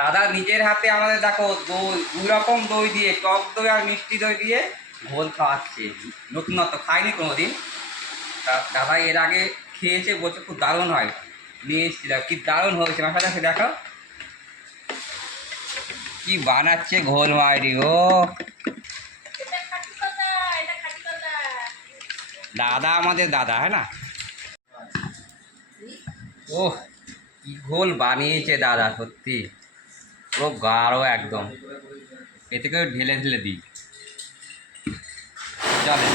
দাদা নিজের হাতে আমাদের দেখো দই, 2 রকম দই দিয়ে, টক দই আর মিষ্টি দই দিয়ে ঘোল খাওয়াচ্ছে। নতুনত্ব, খাইনি কোনোদিন। দাদা এর আগে খেয়েছে, বলছে খুব দারুণ হয়। নিয়ে এসেছিলাম, কি দারুণ হয়েছে। আমার সাথে দেখো কি বানাচ্ছে ঘোল মাইরি গো। দাদা আমাদের দাদা, হ্যাঁ না? ও কি ঘোল বানিয়েছে দাদা, সত্যি পুরো গাঢ় একদম। এ থেকে ঢেলে ঢেলে দিই, চলে।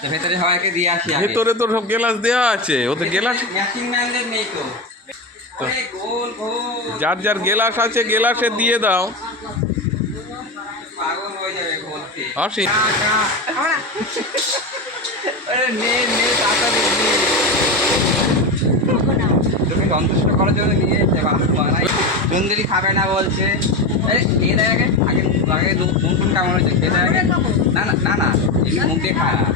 তো ভেতরে সবাইকে দিয়ে আসি। ভেতরে তো সব গ্লাস দেওয়া আছে, ওতে গ্লাস ম্যাচিং ম্যানদের নেই তো। গোল গোল যার যার গ্লাস আছে গ্লাসে দিয়ে দাও। পাগল হয়ে যাবে বলতে। আসি তোকে সন্তুষ্ট করার জন্য নিয়ে এসছে। সুন্দরী খাবে না বলছে। নিয়ে দেয় আগে, আগে আগে নুন কেমন হয়েছে খেয়ে দেয় আগে। না না না না, মুখ দিয়ে খা না,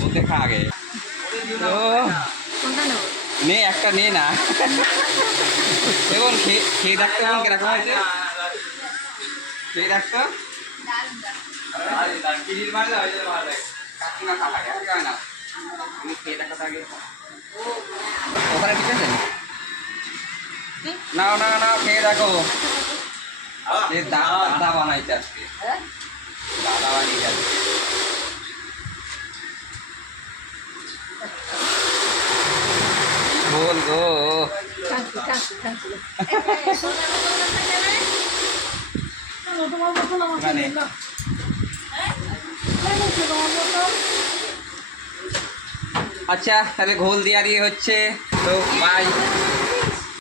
মুখ দিয়ে খা আগে। ও নে, একটা নে না। দেখুন খেয়ে দেখতে বলুন কিরকম হয়েছে, খেয়ে দেখতো। কাকিমা খা লাগে না, তুমি খেয়ে দেখো আগে। ওখানে ঠিক আছে, নাও নাও নাও, খেয়ে দেখো। দাদা বানাইছে আজকে, দাদা বানিয়ে যাচ্ছে। গোল গো, আচ্ছা তাহলে ঘোল দেওয়া দিয়ে হচ্ছে। তো বাই।